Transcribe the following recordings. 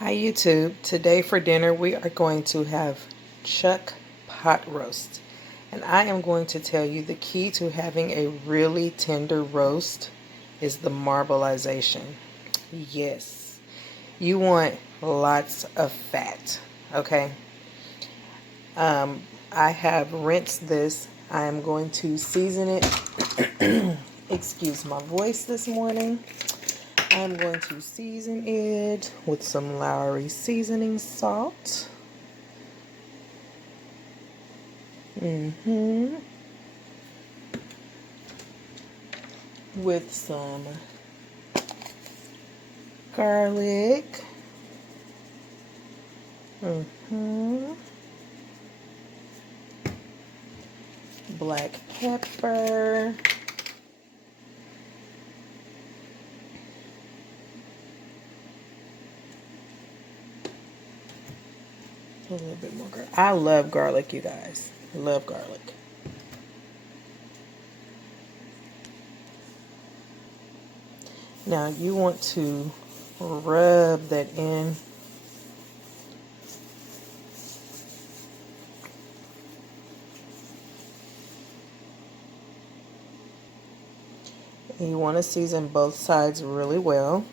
Hi YouTube. Today for dinner we are going to have chuck pot roast. And I am going to tell you the key to having a really tender roast is the marbleization. Yes. You want lots of fat, okay? I have rinsed this. I am going to season it. Excuse my voice this morning. I'm going to season it with some Lowry seasoning salt. With some garlic. Black pepper. A little bit more garlic. I love garlic, you guys. I love garlic. Now you want to rub that in. And you want to season both sides really well.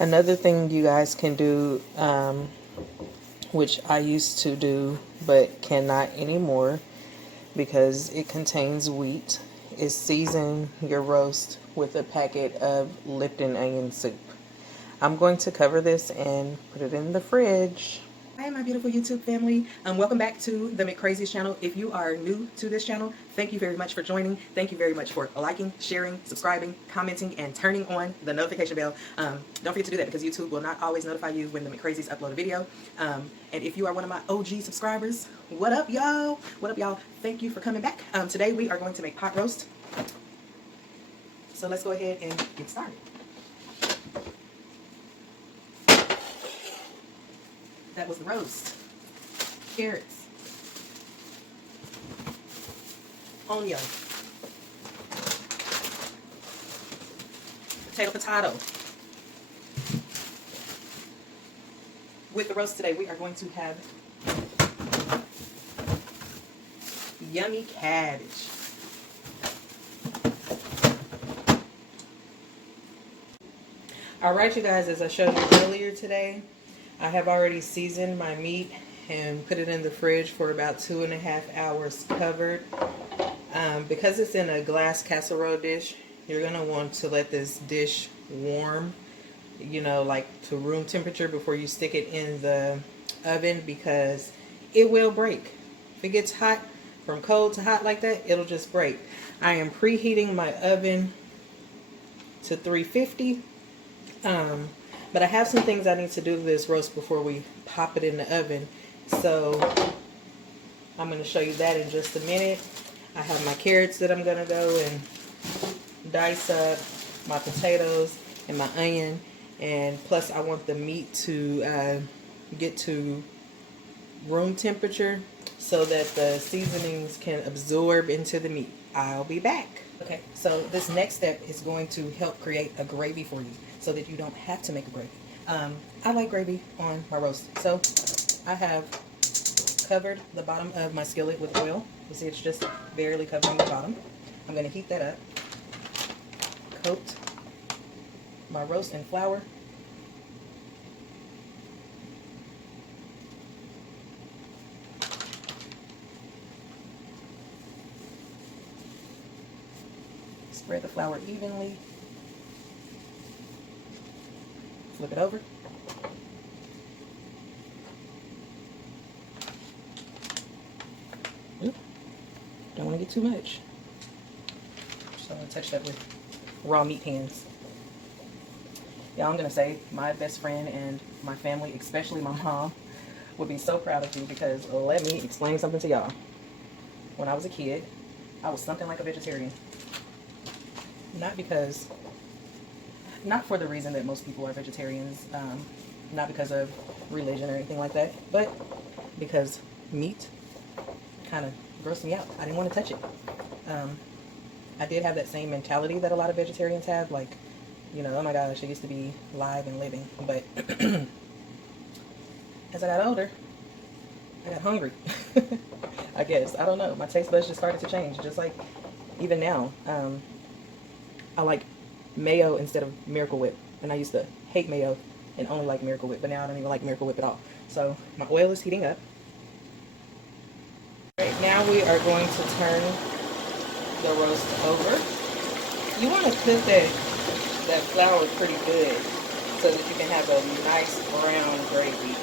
Another thing you guys can do, which I used to do but cannot anymore because it contains wheat, is season your roast with a packet of Lipton onion soup. I'm going to cover this and put it in the fridge. Hi, my beautiful YouTube family. Welcome back to the McCrazies channel. If you are new to this channel, thank you very much for joining. Thank you very much for liking, sharing, subscribing, commenting, and turning on the notification bell. Don't forget to do that because YouTube will not always notify you when the McCrazies upload a video. And if you are one of my OG subscribers, what up, y'all? What up, y'all? Thank you for coming back. Today we are going to make pot roast. So let's go ahead and get started. That was the roast. Carrots. Onion. Potato. With the roast today, we are going to have yummy cabbage. Alright, you guys, as I showed you earlier today, I have already seasoned my meat and put it in the fridge for about 2.5 hours covered. Because it's in a glass casserole dish, you're going to want to let this dish warm, you know, like to room temperature before you stick it in the oven because it will break. If it gets hot, from cold to hot like that, it'll just break. I am preheating my oven to 350. But I have some things I need to do to this roast before we pop it in the oven. So I'm going to show you that in just a minute. I have my carrots that I'm going to go and dice up, my potatoes and my onion. And plus I want the meat to get to room temperature so that the seasonings can absorb into the meat. I'll be back. Okay, so this next step is going to help create a gravy for you so that you don't have to make a gravy. I like gravy on my roast. So I have covered the bottom of my skillet with oil. You see it's just barely covering the bottom. I'm going to heat that up. Coat my roast in flour. Spread the flour evenly. Flip it over. Oop. Don't want to get too much. Just don't want to touch that with raw meat hands. Yeah, I'm going to say my best friend and my family, especially my mom, would be so proud of you, because let me explain something to y'all. When I was a kid, I was something like a vegetarian. Not for the reason that most people are vegetarians, not because of religion or anything like that, but because meat kind of grossed me out. I didn't want to touch it. I did have that same mentality that a lot of vegetarians have, like, you know, oh my gosh, I used to be live and living. But as I got older, I got hungry. I guess. I don't know. My taste buds just started to change. Just like even now, I like mayo instead of Miracle Whip. And I used to hate mayo and only like Miracle Whip. But now I don't even like Miracle Whip at all. So my oil is heating up. Right now we are going to turn the roast over. You want to cook that flour pretty good so that you can have a nice brown gravy.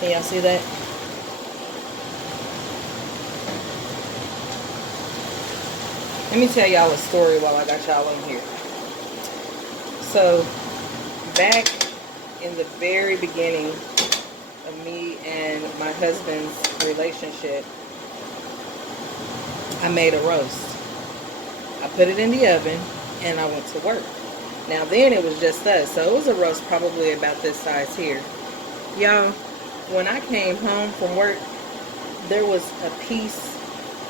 Can y'all see that? Let me tell y'all a story while I got y'all in here. So, back in the very beginning of me and my husband's relationship, I made a roast. I put it in the oven and I went to work. Now then it was just us, so it was a roast probably about this size here. Y'all, when I came home from work, there was a piece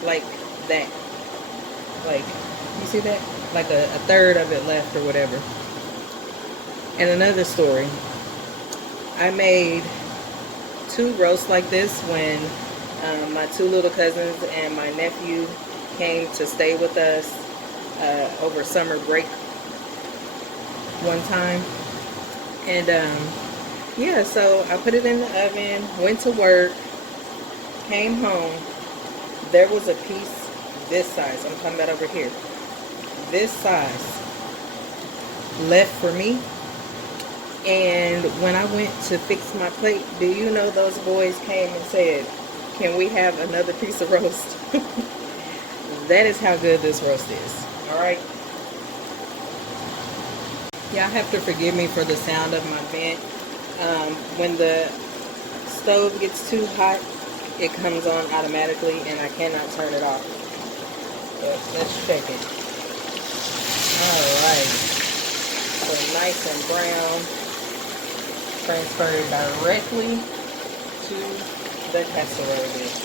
like that. Like, you see that? Like a third of it left or whatever. And another story. I made 2 roasts like this when my 2 little cousins and my nephew came to stay with us over summer break one time. And yeah, so I put it in the oven, went to work, came home. There was a piece this size, I'm talking about over here, this size left for me. And when I went to fix my plate, do you know those boys came and said, can we have another piece of roast? That is how good this roast is. Alright, y'all have to forgive me for the sound of my vent. When the stove gets too hot, it comes on automatically and I cannot turn it off. But let's check it. Alright, so nice and brown, transferred directly to the casserole dish.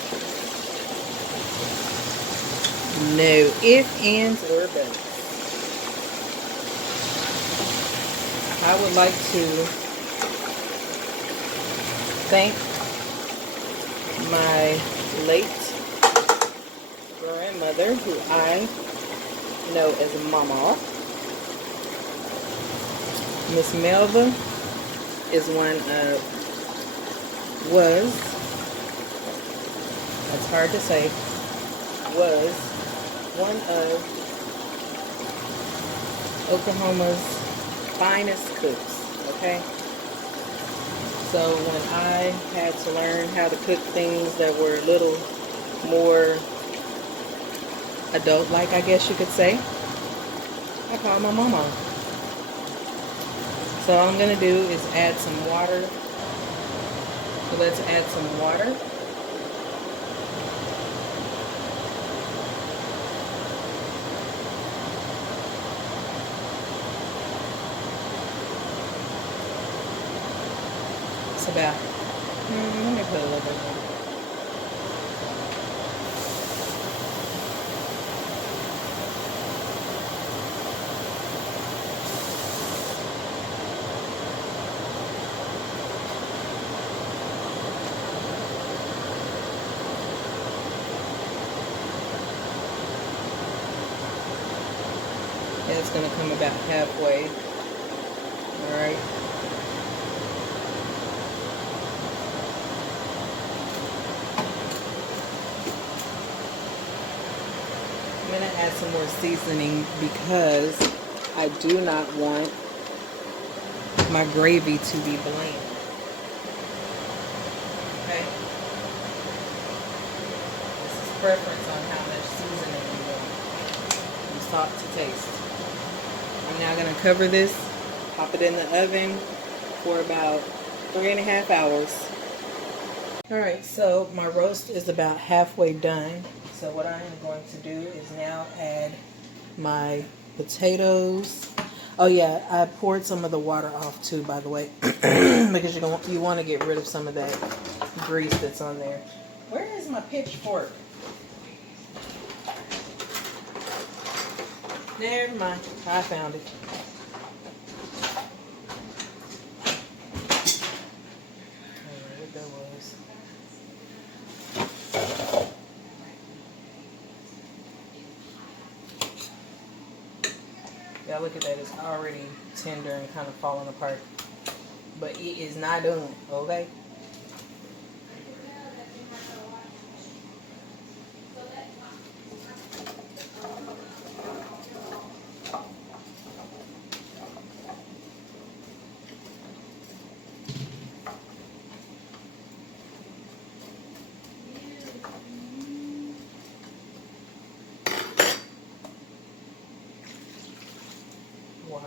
No ifs, ands, or buts. I would like to thank my late grandmother, who I know as Maw Maw. Miss Melva is that's hard to say, was one of Oklahoma's finest cooks, okay? So when I had to learn how to cook things that were a little more adult-like, I guess you could say, I called my Maw Maw. So all I'm going to do is add some water. So let's add some water. It's about, let me put a little bit more. It's going to come about halfway. Alright. I'm going to add some more seasoning because I do not want my gravy to be bland. Okay? This is preference on how much seasoning you want. And salt to taste. I'm now going to cover this, pop it in the oven for about 3.5 hours. Alright, so my roast is about halfway done. So what I am going to do is now add my potatoes. Oh yeah, I poured some of the water off too, by the way, because you want to get rid of some of that grease that's on there. Where is my pitchfork? Never mind, I found it. What that was. Yeah, look at that. It's already tender and kind of falling apart. But it is not done, okay? Water.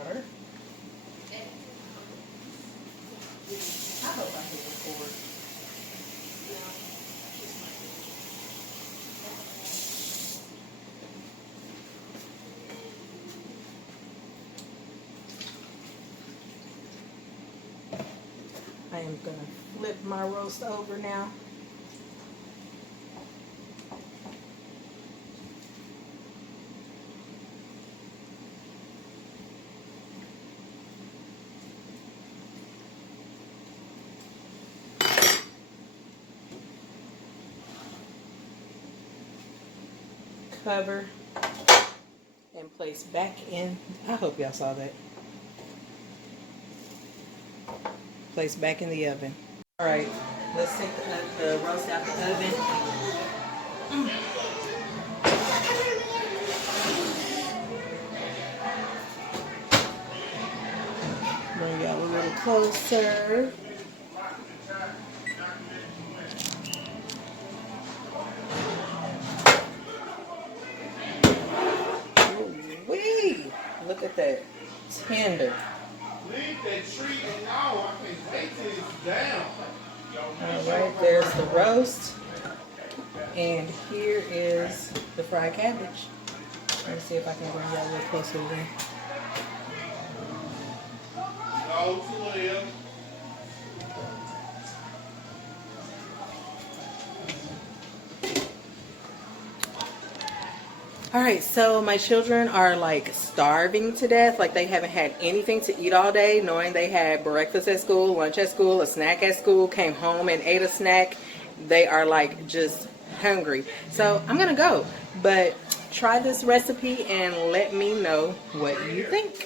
I hope I hit record. I am going to flip my roast over now. Cover and place back in. I hope y'all saw that. Place back in the oven. All right, let's take the roast out the oven. Bring y'all a little closer. Wee! Look at that. Tender. Leave that tree alone. I can't wait till it's down. Alright, there's the roast. And here is the fried cabbage. Let me see if I can bring y'all a little closer there. Go to them. Alright, so my children are like starving to death. Like they haven't had anything to eat all day, knowing they had breakfast at school, lunch at school, a snack at school, came home and ate a snack. They are like just hungry. So I'm gonna go. But try this recipe and let me know what you think.